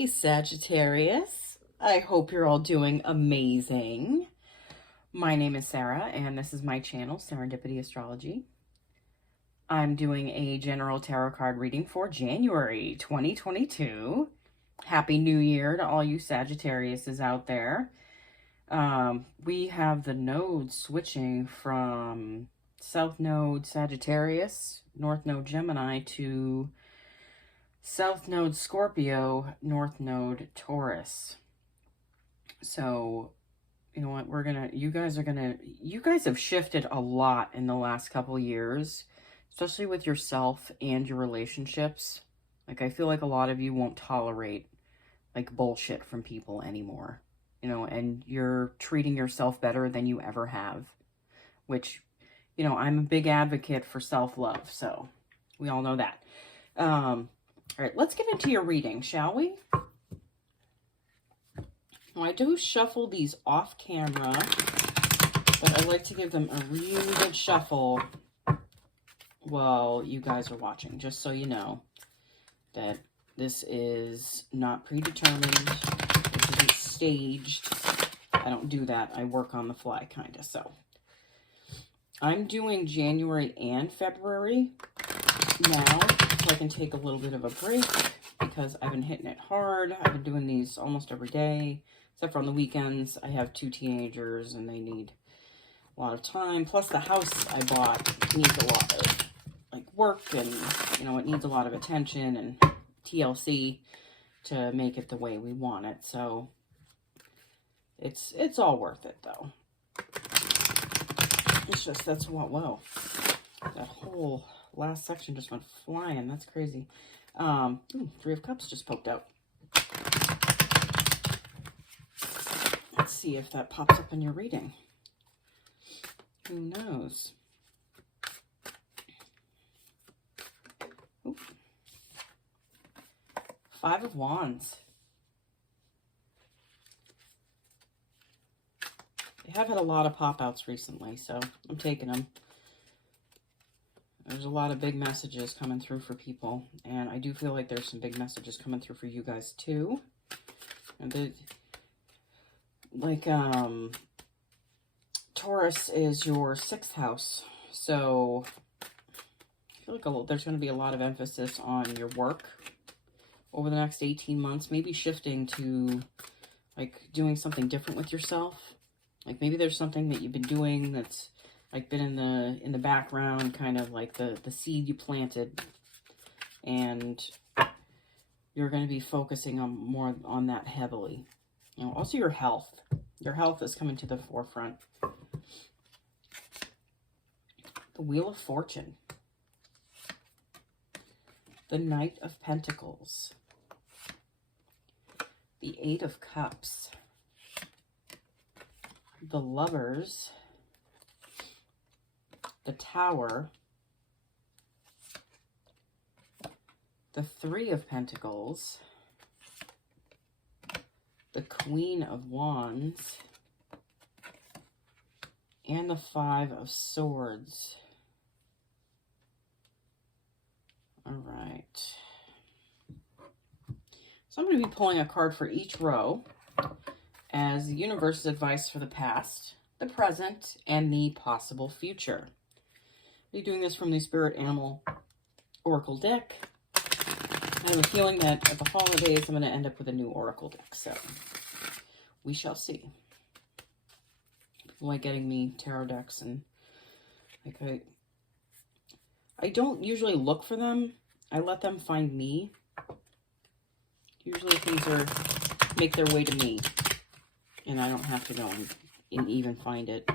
Hey Sagittarius, I hope you're all doing amazing. My name is Sarah and this is my channel, Serendipity Astrology. I'm doing a general tarot card reading for January 2022. Happy New Year to all you Sagittariuses out there. We have the nodes switching from South Node Sagittarius, North Node Gemini to South Node Scorpio, North Node Taurus. So, you know what, you guys have shifted a lot in the last couple years, especially with yourself and your relationships. Like, I feel like a lot of you won't tolerate, like, bullshit from people anymore, you know, and you're treating yourself better than you ever have, which, you know, I'm a big advocate for self-love, so we all know that. All right, let's get into your reading, shall we? Now, I do shuffle these off camera, but I like to give them a really good shuffle while you guys are watching, just so you know that this is not predetermined, this isn't staged. I don't do that. I work on the fly, kind of. So I'm doing January and February now, so I can take a little bit of a break because I've been hitting it hard. I've been doing these almost every day, except for on the weekends. I have 2 teenagers and they need a lot of time. Plus the house I bought needs a lot of like work, and you know, it needs a lot of attention and TLC to make it the way we want it. So it's all worth it though. It's just, that's what, whoa, that whole last section just went flying. That's crazy. Ooh, 3 of Cups just poked out. Let's see if that pops up in your reading. Who knows? Ooh. 5 of Wands. I have had a lot of pop-outs recently, so I'm taking them. There's a lot of big messages coming through for people, and I do feel like there's some big messages coming through for you guys too. And Taurus is your 6th house, so I feel like there's going to be a lot of emphasis on your work over the next 18 months, maybe shifting to like doing something different with yourself. Like maybe there's something that you've been doing that's like been in the background, kind of like the seed you planted, and you're going to be focusing on more on that heavily. You know, also your health. Your health is coming to the forefront. The Wheel of Fortune. The Knight of Pentacles. The 8 of Cups. The Lovers. The Tower. The 3 of Pentacles. The Queen of Wands. And the 5 of Swords. All right. So I'm going to be pulling a card for each row as the universe's advice for the past, the present, and the possible future. I'll be doing this from the Spirit Animal Oracle deck. I have a feeling that at the holidays I'm going to end up with a new Oracle deck, so we shall see. People like getting me tarot decks, and like I don't usually look for them. I let them find me. Usually things make their way to me, and I don't have to go and even find it.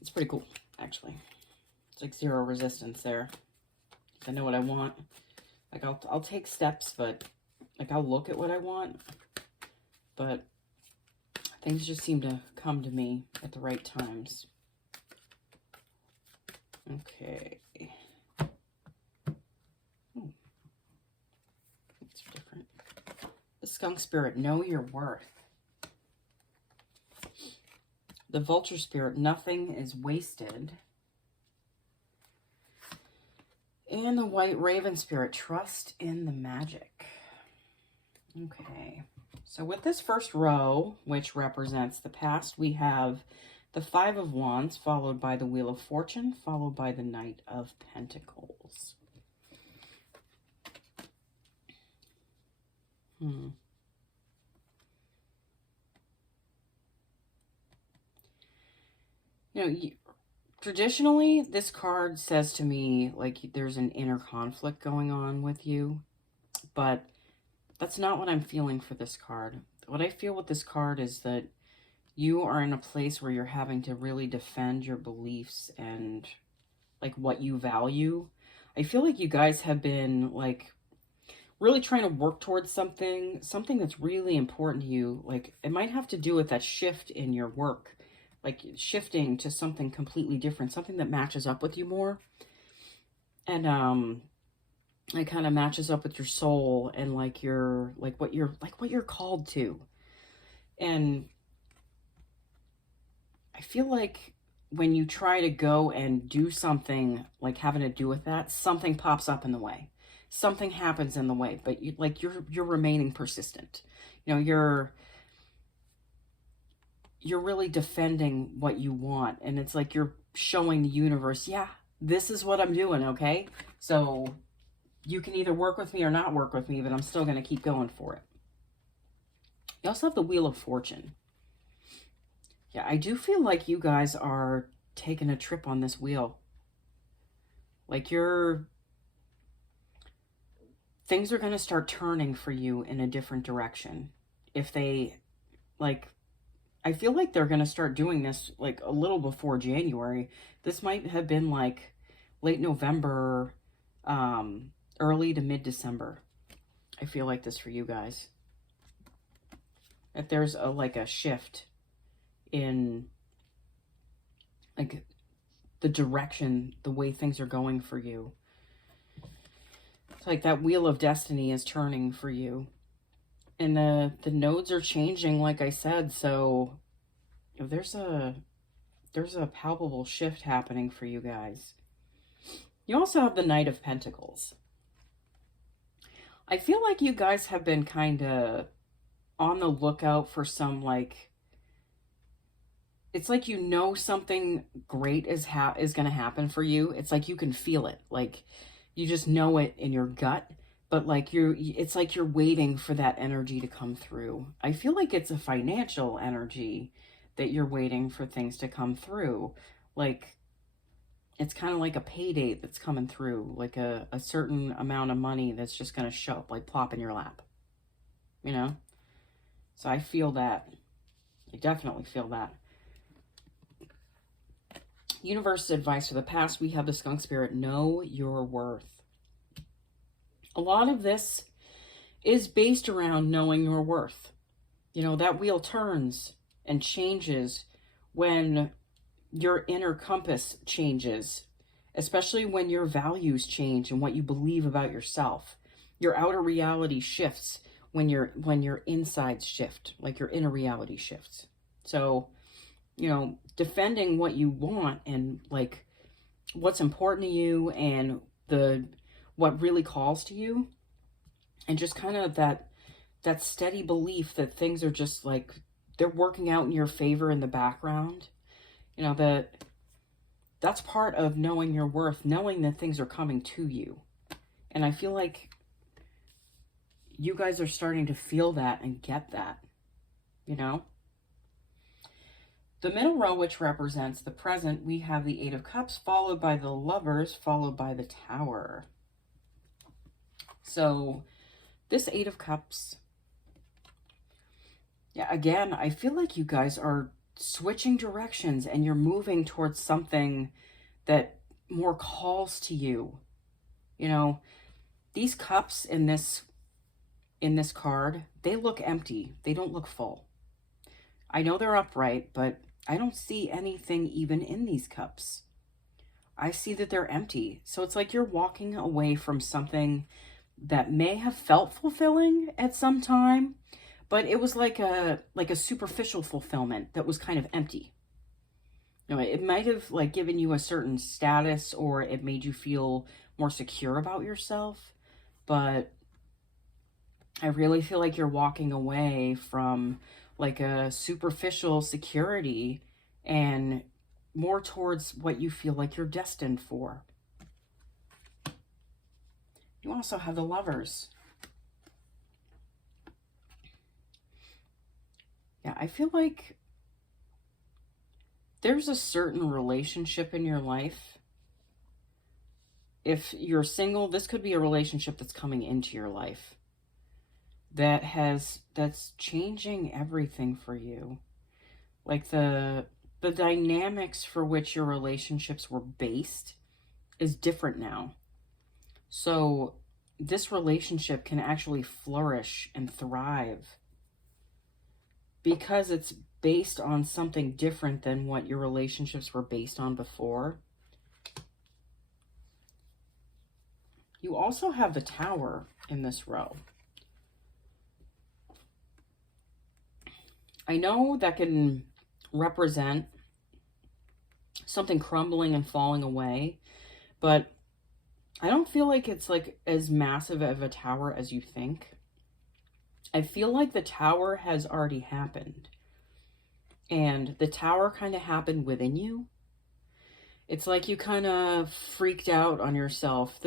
It's pretty cool, actually. It's like 0 resistance there. I know what I want. Like I'll take steps, but like I'll look at what I want, but things just seem to come to me at the right times. Okay. Ooh. That's different. The Skunk Spirit, know your worth. The Vulture Spirit, nothing is wasted. And the White Raven Spirit, trust in the magic. Okay, so with this first row, which represents the past, we have the Five of Wands, followed by the Wheel of Fortune, followed by the Knight of Pentacles. You know, traditionally, this card says to me, like, there's an inner conflict going on with you, but that's not what I'm feeling for this card. What I feel with this card is that you are in a place where you're having to really defend your beliefs and, like, what you value. I feel like you guys have been, like, really trying to work towards something that's really important to you. Like, it might have to do with that shift in your work, like shifting to something completely different, something that matches up with you more. And it kind of matches up with your soul and like your what you're called to. And I feel like when you try to go and do something like having to do with that, something pops up in the way. Something happens in the way, but you're remaining persistent. You know, you're really defending what you want, and it's like you're showing the universe, yeah, this is what I'm doing, okay? So you can either work with me or not work with me, but I'm still going to keep going for it. You also have the Wheel of Fortune. Yeah, I do feel like you guys are taking a trip on this wheel. Like things are going to start turning for you in a different direction. If they, like, I feel like they're going to start doing this like a little before January. This might have been like late November, early to mid-December. I feel like this for you guys. If there's like a shift in like the direction, the way things are going for you. It's like that wheel of destiny is turning for you. And the nodes are changing, like I said, so there's a palpable shift happening for you guys. You also have the Knight of Pentacles. I feel like you guys have been kind of on the lookout for some, like, it's like you know something great is going to happen for you. It's like you can feel it. Like, you just know it in your gut. But like it's like you're waiting for that energy to come through. I feel like it's a financial energy that you're waiting for things to come through. Like, it's kind of like a pay date that's coming through, like a certain amount of money that's just going to show up, like plop in your lap, you know? So I feel that. I definitely feel that. Universe advice for the past, we have the Skunk Spirit, know your worth. A lot of this is based around knowing your worth. You know, that wheel turns and changes when your inner compass changes, especially when your values change and what you believe about yourself. Your outer reality shifts when your insides shift, like your inner reality shifts. So, you know, defending what you want and like what's important to you and what really calls to you, and just kind of that steady belief that things are just like they're working out in your favor in the background. You know, that's part of knowing your worth, knowing that things are coming to you. And I feel like you guys are starting to feel that and get that, you know? The middle row, which represents the present, we have the Eight of Cups, followed by the Lovers, followed by the Tower. So this Eight of Cups, yeah, again, I feel like you guys are switching directions and you're moving towards something that more calls to you. You know, these cups in this card, they look empty. They don't look full. I know they're upright, but I don't see anything even in these cups. I see that they're empty. So it's like you're walking away from something that may have felt fulfilling at some time, but it was like a superficial fulfillment that was kind of empty. You know, it might have like given you a certain status, or it made you feel more secure about yourself, but I really feel like you're walking away from like a superficial security and more towards what you feel like you're destined for. You also have the Lovers. Yeah, I feel like there's a certain relationship in your life. If you're single, this could be a relationship that's coming into your life that's changing everything for you. Like the dynamics for which your relationships were based is different now. So this relationship can actually flourish and thrive because it's based on something different than what your relationships were based on before. You also have the Tower in this row. I know that can represent something crumbling and falling away, but I don't feel like it's like as massive of a tower as you think. I feel like the Tower has already happened. And the Tower kind of happened within you. It's like you kind of freaked out on yourself.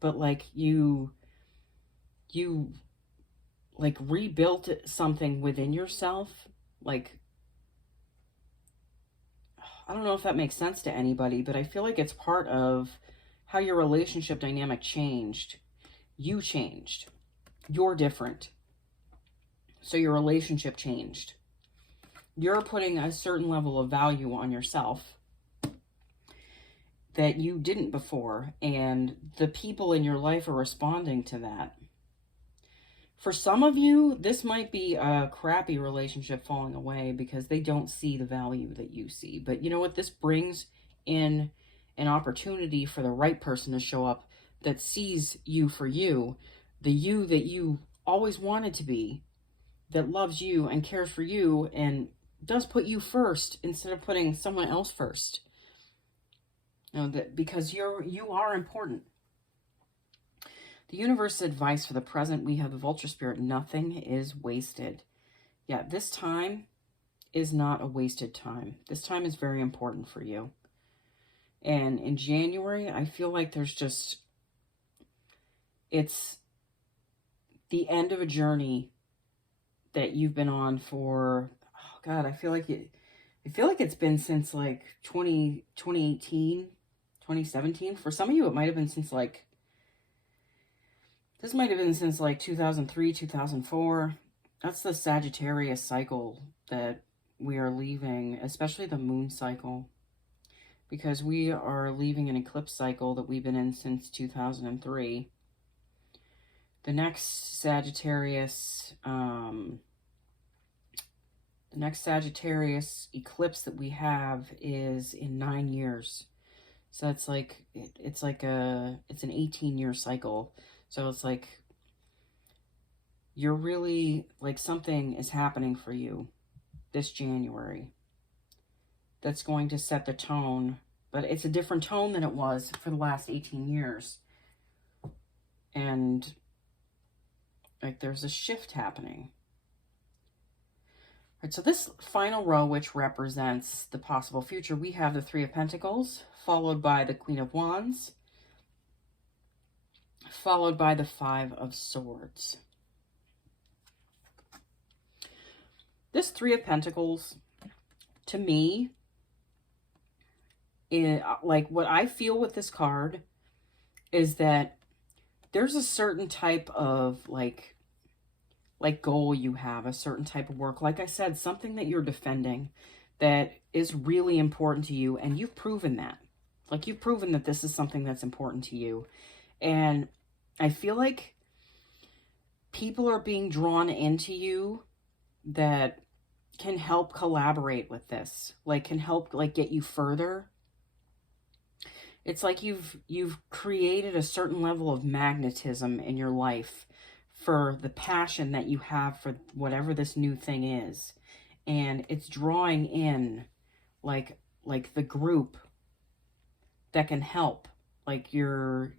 But like you like rebuilt something within yourself. Like, I don't know if that makes sense to anybody, but I feel like it's part of how your relationship dynamic changed. You changed. You're different. So your relationship changed. You're putting a certain level of value on yourself that you didn't before, and the people in your life are responding to that. For some of you, this might be a crappy relationship falling away because they don't see the value that you see. But you know what? This brings in an opportunity for the right person to show up that sees you for you, the you that you always wanted to be, that loves you and cares for you and does put you first instead of putting someone else first. You know, that because you are important. The universe's advice for the present, we have the Vulture Spirit. Nothing is wasted. Yeah, this time is not a wasted time. This time is very important for you. And in January, I feel like it's the end of a journey that you've been on for, oh God, I feel like it's been since like 2018, 2017. For some of you, it might have been since like, this might have been since like 2003, 2004. That's the Sagittarius cycle that we are leaving, especially the moon cycle, because we are leaving an eclipse cycle that we've been in since 2003. The next Sagittarius eclipse that we have is in 9 years. So it's like it's an 18-year cycle. So it's like you're really like something is happening for you this January that's going to set the tone, but it's a different tone than it was for the last 18 years. And like there's a shift happening. All right, so this final row, which represents the possible future, we have the Three of Pentacles, followed by the Queen of Wands, followed by the Five of Swords. This Three of Pentacles, to me, like what I feel with this card is that there's a certain type of like goal you have, a certain type of work. Like I said, something that you're defending that is really important to you, and you've proven that. Like you've proven that this is something that's important to you. And I feel like people are being drawn into you that can help collaborate with this, like can help like get you further. It's like you've created a certain level of magnetism in your life for the passion that you have for whatever this new thing is. And it's drawing in like the group that can help, like your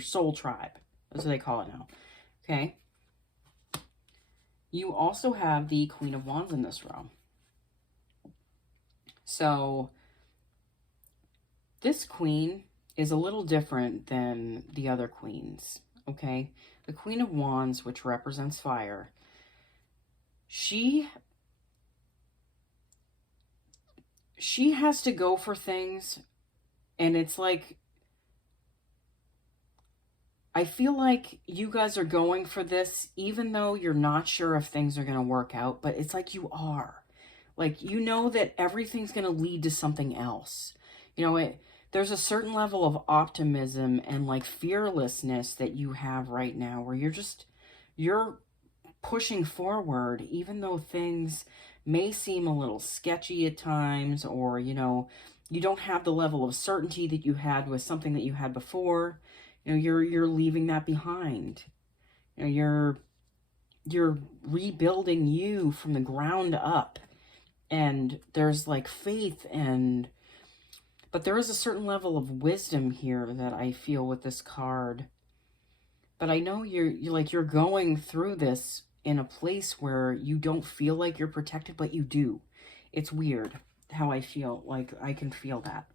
soul tribe. That's what they call it now. Okay. you also have the Queen of Wands in this row. So this queen is a little different than the other queens, okay? The Queen of Wands, which represents fire, she has to go for things, and it's like, I feel like you guys are going for this even though you're not sure if things are going to work out, but it's like you are. Like, you know that everything's going to lead to something else. You know, there's a certain level of optimism and like fearlessness that you have right now where you're pushing forward even though things may seem a little sketchy at times, or, you know, you don't have the level of certainty that you had with something that you had before. You know, you're leaving that behind. You know, you're rebuilding you from the ground up. And there's like faith, but there is a certain level of wisdom here that I feel with this card. But I know you're going through this in a place where you don't feel like you're protected, but you do. It's weird how I feel. Like, I can feel that.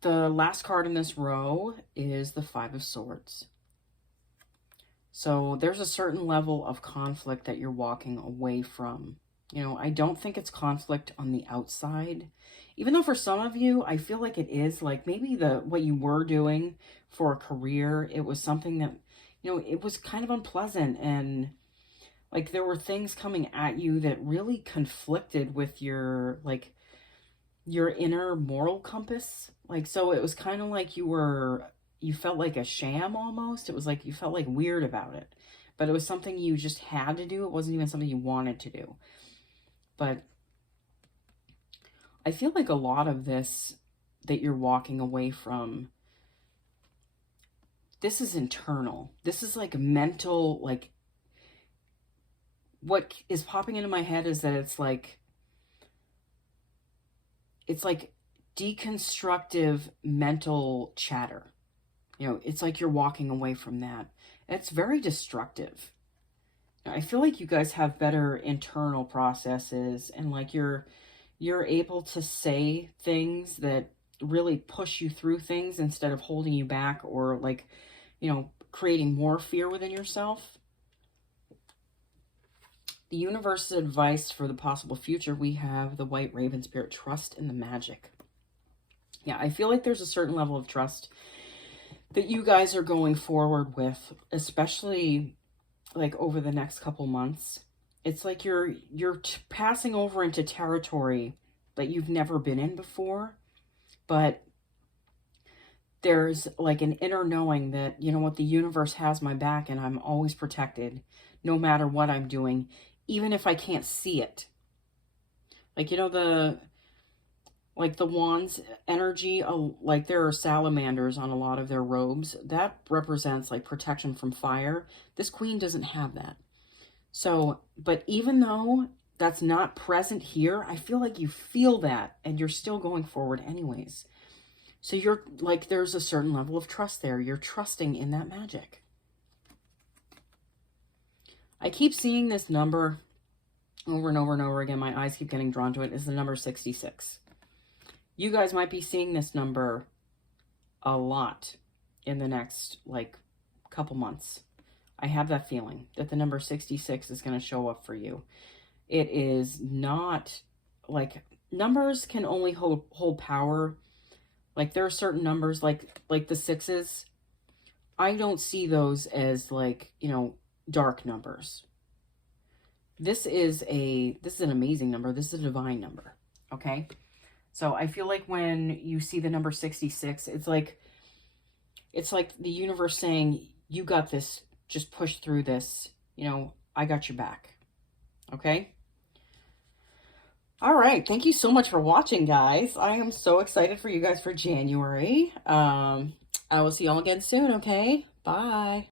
The last card in this row is the Five of Swords. So there's a certain level of conflict that you're walking away from. You know, I don't think it's conflict on the outside, even though for some of you, I feel like it is. Like, maybe what you were doing for a career, it was something that, you know, it was kind of unpleasant, and like there were things coming at you that really conflicted with your inner moral compass. Like, so it was kind of like you felt like a sham almost. It was like you felt like weird about it, but it was something you just had to do. It wasn't even something you wanted to do. But I feel like a lot of this that you're walking away from, this is internal. This is like mental, like what is popping into my head is that it's like deconstructive mental chatter. You know, it's like you're walking away from that. It's very destructive. I feel like you guys have better internal processes, and like you're able to say things that really push you through things instead of holding you back, or like, you know, creating more fear within yourself. The universe's advice for the possible future, we have the White Raven Spirit, trust in the magic. Yeah, I feel like there's a certain level of trust that you guys are going forward with, especially like over the next couple months. It's like you're passing over into territory that you've never been in before, but there's like an inner knowing that, you know what, the universe has my back and I'm always protected no matter what I'm doing, even if I can't see it. Like, you know, the wands energy, like there are salamanders on a lot of their robes. That represents like protection from fire. This queen doesn't have that. So, but even though that's not present here, I feel like you feel that and you're still going forward anyways. So you're like, there's a certain level of trust there. You're trusting in that magic. I keep seeing this number over and over and over again. My eyes keep getting drawn to it. Is the number 66. You guys might be seeing this number a lot in the next like couple months. I have that feeling that the number 66 is going to show up for you. It is not like, numbers can only hold power. Like, there are certain numbers like the sixes. I don't see those as like, you know, dark numbers. This is an amazing number. This is a divine number. Okay. So I feel like when you see the number 66, it's like the universe saying, you got this, just push through this. You know, I got your back. Okay. All right. Thank you so much for watching, guys. I am so excited for you guys for January. I will see y'all again soon. Okay. Bye.